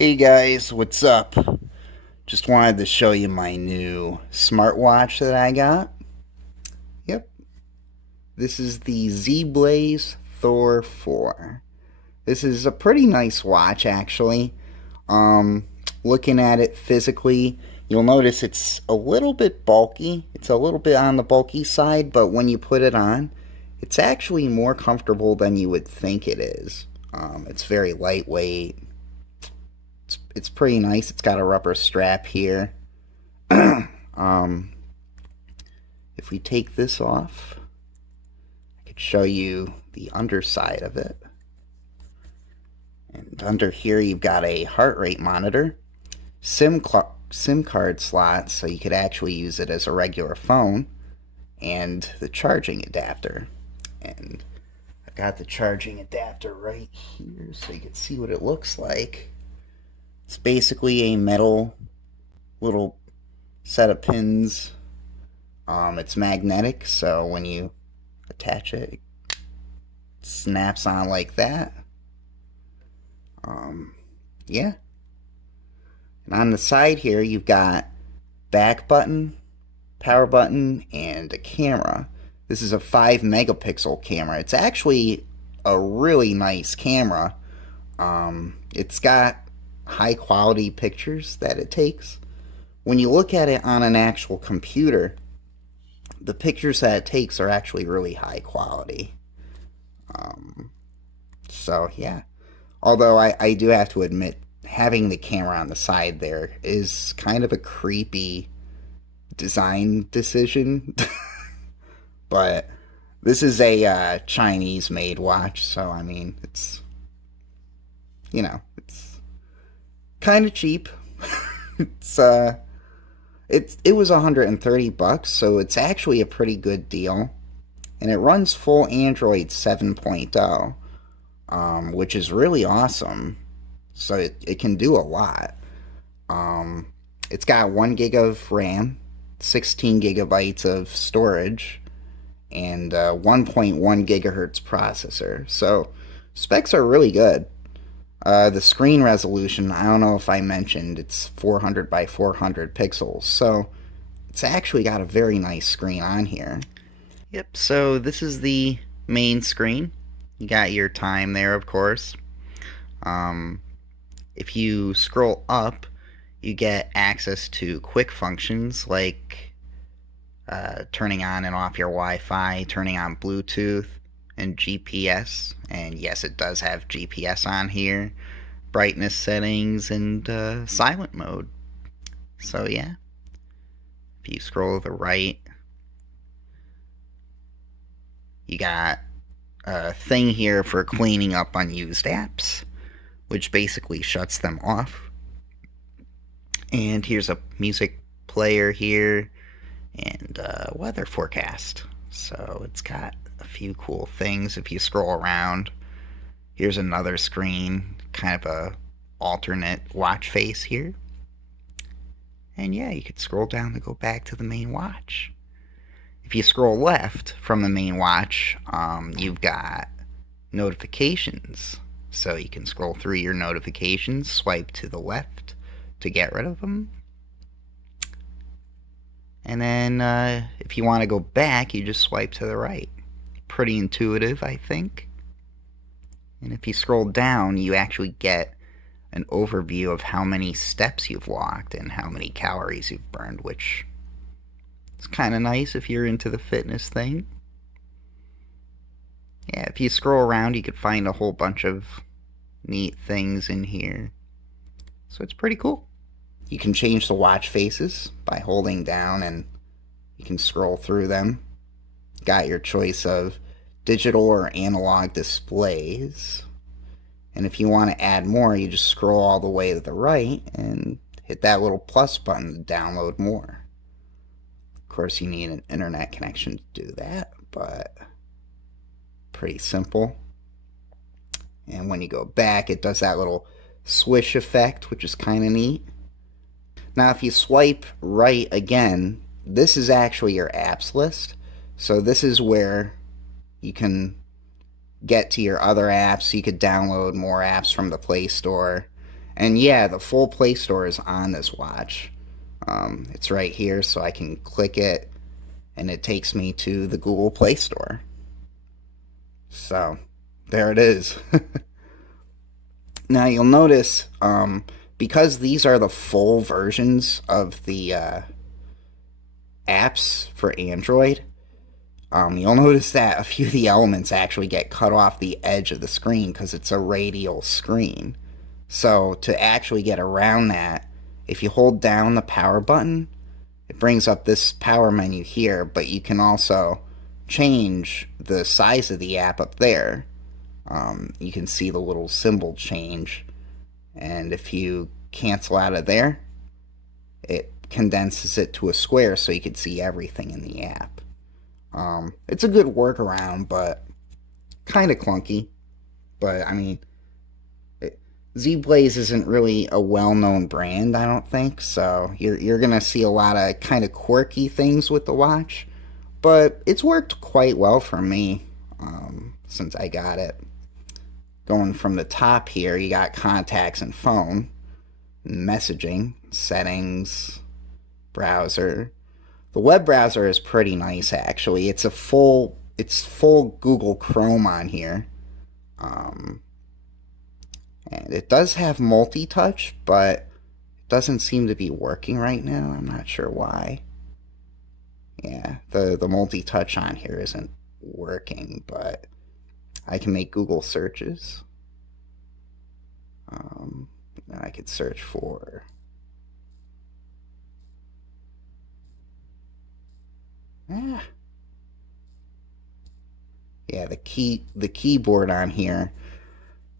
Hey guys, what's up? Just wanted to show you my new smartwatch that I got. Yep, this is the Zeblaze Thor 4. This is a pretty nice watch actually. Um, Looking at it physically, you'll notice it's a little bit bulky. It's a little bit on the bulky side, but when you put it on, it's actually more comfortable than you would think it is. It's very lightweight. It's pretty nice. It's got a rubber strap here. um, if we take this off, I could show you the underside of it. And under here, you've got a heart rate monitor, SIM card slot, so you could actually use it as a regular phone, and the charging adapter. And I've got the charging adapter right here, so you can see what it looks like. It's basically a metal little set of pins. It's magnetic, so when you attach it, it snaps on like that. Yeah. And on the side here, you've got back button, power button, and a camera. This is a 5 megapixel camera. It's actually a really nice camera. It's got high quality pictures that it takes. When you look at it on an actual computer, the pictures that it takes are actually really high quality. So yeah. Although I do have to admit, having the camera on the side there is kind of a creepy design decision. But this is a Chinese made watch, so I mean, it's kind of cheap. it's it was $130, so it's actually a pretty good deal, and it runs full Android 7.0, which is really awesome. So it can do a lot. It's got 1 gig of RAM, 16 gigabytes of storage, and 1.1 gigahertz processor. So specs are really good. The screen resolution, I don't know if I mentioned, it's 400 by 400 pixels. So it's actually got a very nice screen on here. Yep, so this is the main screen. You got your time there, of course. If you scroll up, you get access to quick functions like turning on and off your Wi-Fi, turning on Bluetooth, and GPS. And yes, it does have GPS on here, brightness settings, and silent mode. So yeah, if you scroll to the right, you got a thing here for cleaning up unused apps, which basically shuts them off. And here's a music player here, and weather forecast. So it's got a few cool things if you scroll around. Here's another screen, kind of a alternate watch face here. And yeah, you could scroll down to go back to the main watch. If you scroll left from the main watch, you've got notifications. So you can scroll through your notifications, swipe to the left to get rid of them. And then if you want to go back, you just swipe to the right. Pretty intuitive, I think. And if you scroll down, you actually get an overview of how many steps you've walked and how many calories you've burned, which is kind of nice if you're into the fitness thing. Yeah, if you scroll around, you could find a whole bunch of neat things in here. So it's pretty cool. You can change the watch faces by holding down, and you can scroll through them. Got your choice of digital or analog displays. And if you want to add more, you just scroll all the way to the right and hit that little plus button to download more. Of course, you need an internet connection to do that, but pretty simple. And when you go back, it does that little swish effect, which is kind of neat. Now, if you swipe right again, this is actually your apps list. So this is where you can get to your other apps. You could download more apps from the Play Store And yeah, the full Play Store is on this watch. It's right here, so I can click it, and it takes me to the Google Play Store. So, there it is. Now, you'll notice, because these are the full versions of the apps for Android, you'll notice that a few of the elements actually get cut off the edge of the screen because it's a radial screen. So to actually get around that, if you hold down the power button, it brings up this power menu here, but you can also change the size of the app up there. You can see the little symbol change, and if you cancel out of there, it condenses it to a square so you can see everything in the app. It's a good workaround, but kind of clunky. But I mean, Zeblaze isn't really a well-known brand, I don't think, so you're gonna see a lot of kind of quirky things with the watch, but it's worked quite well for me since I got it. Going from the top here, you got contacts and phone, messaging, settings, browser. The web browser is pretty nice, actually. It's full Google Chrome on here. And it does have multi-touch, but it doesn't seem to be working right now. I'm not sure why. Yeah, the multi-touch on here isn't working, but I can make Google searches. I could search for... Yeah, the keyboard on here.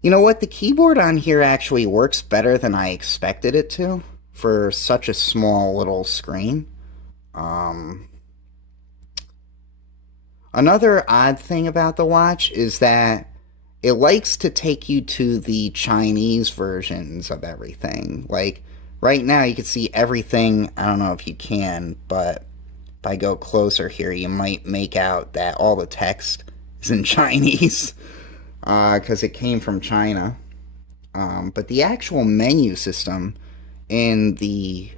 You know what? The keyboard on here actually works better than I expected it to for such a small little screen. Another odd thing about the watch is that it likes to take you to the Chinese versions of everything. Like, right now you can see everything. I don't know if you can, but if I go closer here, you might make out that all the text is in Chinese. Because it came from China. But the actual menu system in the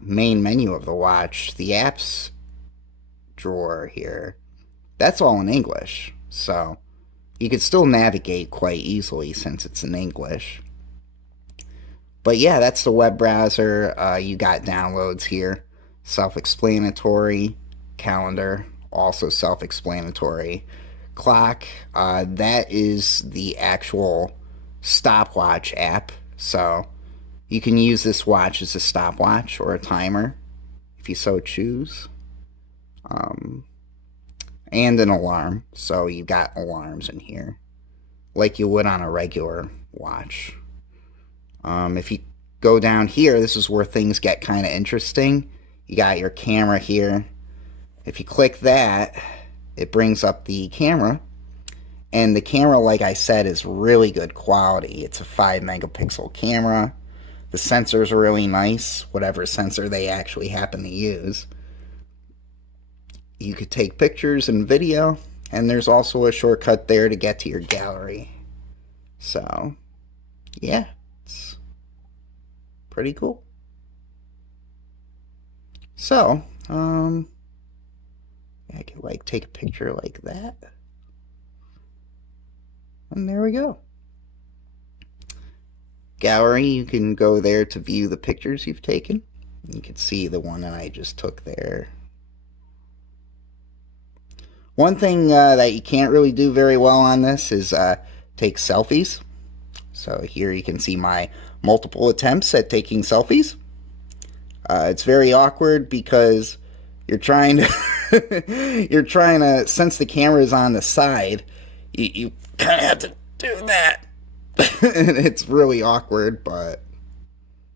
main menu of the watch, the apps drawer here, that's all in English. So you could still navigate quite easily since it's in English. But yeah, that's the web browser. You got downloads here. Self-explanatory. Calendar, also self-explanatory. Clock, that is the actual stopwatch app, so you can use this watch as a stopwatch or a timer if you so choose. And an alarm, so you got alarms in here like you would on a regular watch. If you go down here, this is where things get kind of interesting. You got your camera here. If you click that, it brings up the camera, and the camera, like I said, is really good quality. It's a 5 megapixel camera. The sensors are really nice, whatever sensor they actually happen to use. You could take pictures and video, and there's also a shortcut there to get to your gallery. So, yeah, it's pretty cool. So, I can like take a picture like that. And there we go. Gallery, you can go there to view the pictures you've taken. You can see the one that I just took there. One thing that you can't really do very well on this is take selfies. So here you can see my multiple attempts at taking selfies. It's very awkward because you're trying to since the camera is on the side, you kind of have to do that. And it's really awkward, but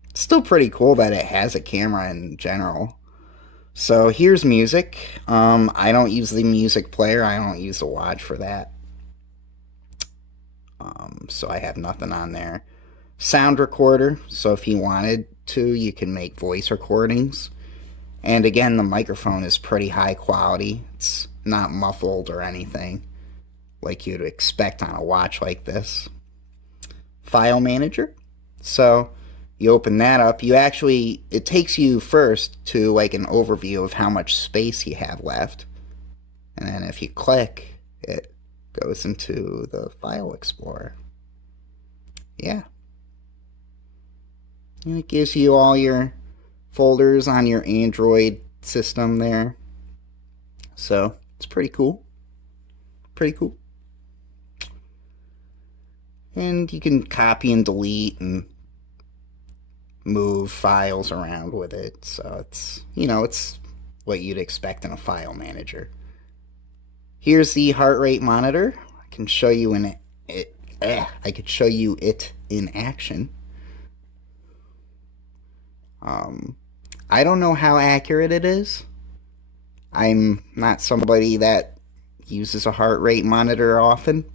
it's still pretty cool that it has a camera in general. So here's music. I don't use the music player. I don't use the watch for that. So I have nothing on there. Sound recorder. So if you wanted to, you can make voice recordings. And again, the microphone is pretty high quality. It's not muffled or anything like you'd expect on a watch like this. File manager. So you open that up. It takes you first to like an overview of how much space you have left. And then if you click, it goes into the file explorer. Yeah. And it gives you all your folders on your Android system there. So it's pretty cool. Pretty cool. And you can copy and delete and move files around with it. So it's what you'd expect in a file manager. Here's the heart rate monitor. I can show you I could show you it in action. I don't know how accurate it is. I'm not somebody that uses a heart rate monitor often.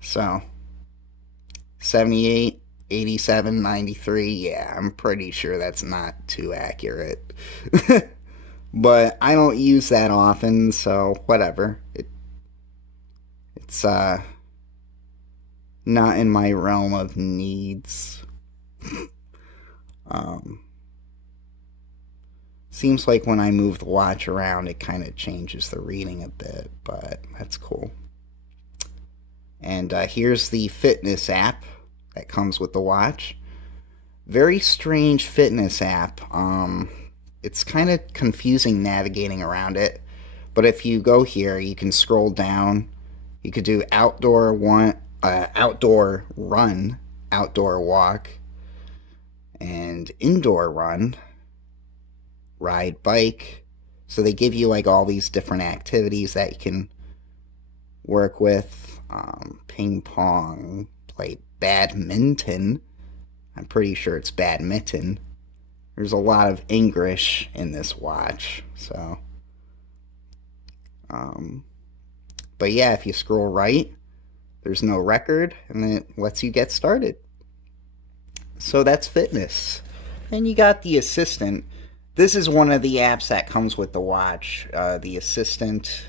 So 78, 87, 93, yeah, I'm pretty sure that's not too accurate. But I don't use that often, so whatever. It's not in my realm of needs. Seems like when I move the watch around, it kind of changes the reading a bit, but that's cool. And here's the fitness app that comes with the watch. Very strange fitness app. It's kind of confusing navigating around it, but if you go here, you can scroll down. You could do outdoor run, outdoor walk, and indoor run, ride bike. So they give you like all these different activities that you can work with. Ping pong, play badminton. I'm pretty sure it's badminton. There's a lot of English in this watch, so. But yeah, if you scroll right, there's no record, and then it lets you get started. So that's fitness. And you got the assistant. This is one of the apps that comes with the watch, the assistant.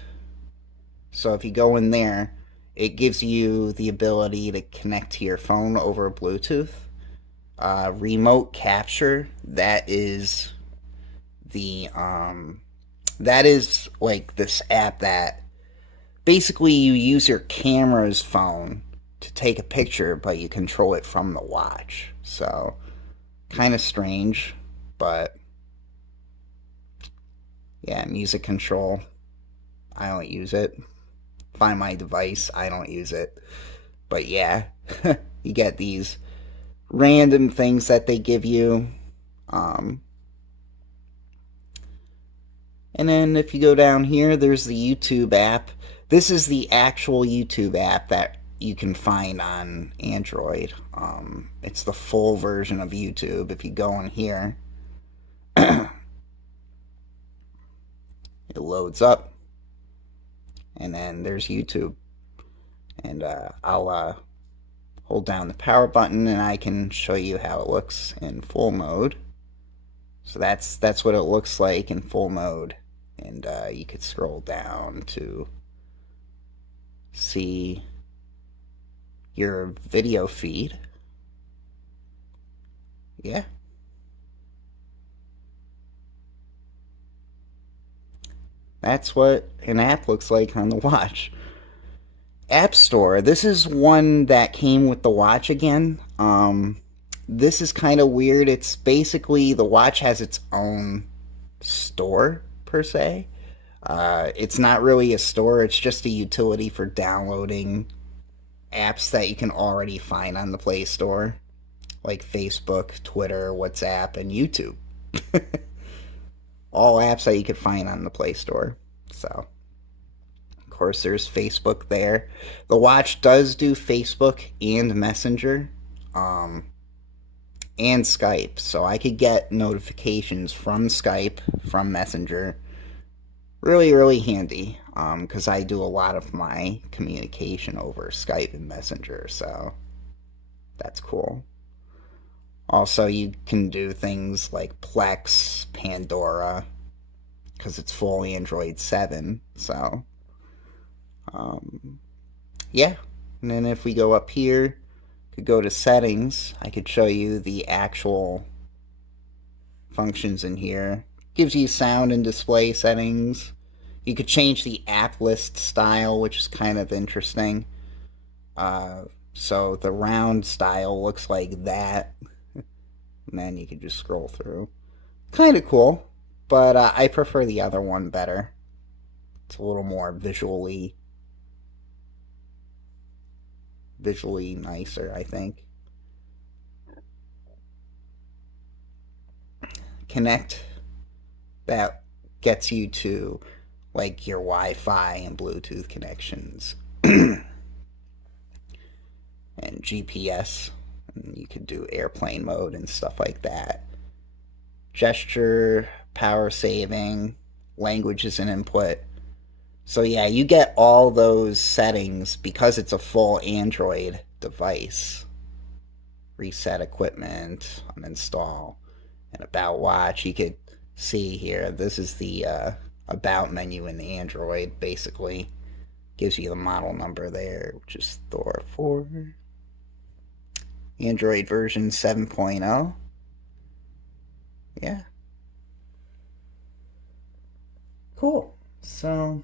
So if you go in there, it gives you the ability to connect to your phone over Bluetooth. Remote capture, that is like this app that basically you use your camera's phone to take a picture, but you control it from the watch. So kind of strange, but yeah, music control, I don't use it. Find my device, I don't use it. But yeah, you get these random things that they give you. And then if you go down here, there's the YouTube app. This is the actual YouTube app that you can find on Android. It's the full version of YouTube. If you go in here, it loads up. And then there's YouTube. And I'll hold down the power button and I can show you how it looks in full mode. So that's what it looks like in full mode. And you could scroll down to see your video feed. Yeah. That's what an app looks like on the watch. App Store. This is one that came with the watch again. This is kind of weird. It's basically the watch has its own store, per se. It's not really a store, it's just a utility for downloading apps that you can already find on the Play Store, like Facebook, Twitter, WhatsApp, and YouTube. All apps that you could find on the Play Store. So, of course, there's Facebook there. The watch does do Facebook and Messenger, and Skype. So I could get notifications from Skype, from Messenger. Really, really handy, because I do a lot of my communication over Skype and Messenger, so that's cool. Also, you can do things like Plex, Pandora, because it's full Android 7, so yeah. And then if we go up here, Could go to settings. I could show you the actual functions in here. Gives you sound and display settings. You could change the app list style, which is kind of interesting. So the round style looks like that. And then you can just scroll through. Kind of cool, but I prefer the other one better. It's a little more visually nicer, I think. Connect, that gets you to like your Wi-Fi and Bluetooth connections. And GPS. And you could do airplane mode and stuff like that. Gesture, power saving, languages and input. So yeah, you get all those settings because it's a full Android device. Reset equipment, uninstall, and about watch. You could see here, this is the about menu in the Android, basically. Gives you the model number there, which is Thor 4. Android version 7.0. Yeah. Cool. So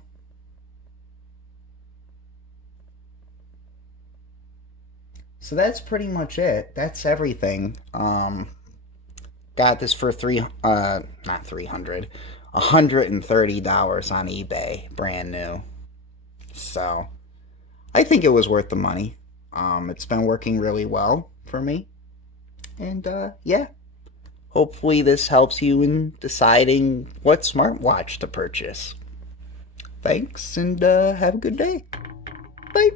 that's pretty much it. That's everything. Got this for not 300, $130 on eBay, brand new. So I think it was worth the money. It's been working really well for me. And yeah, hopefully this helps you in deciding what smartwatch to purchase. Thanks, and have a good day. Bye.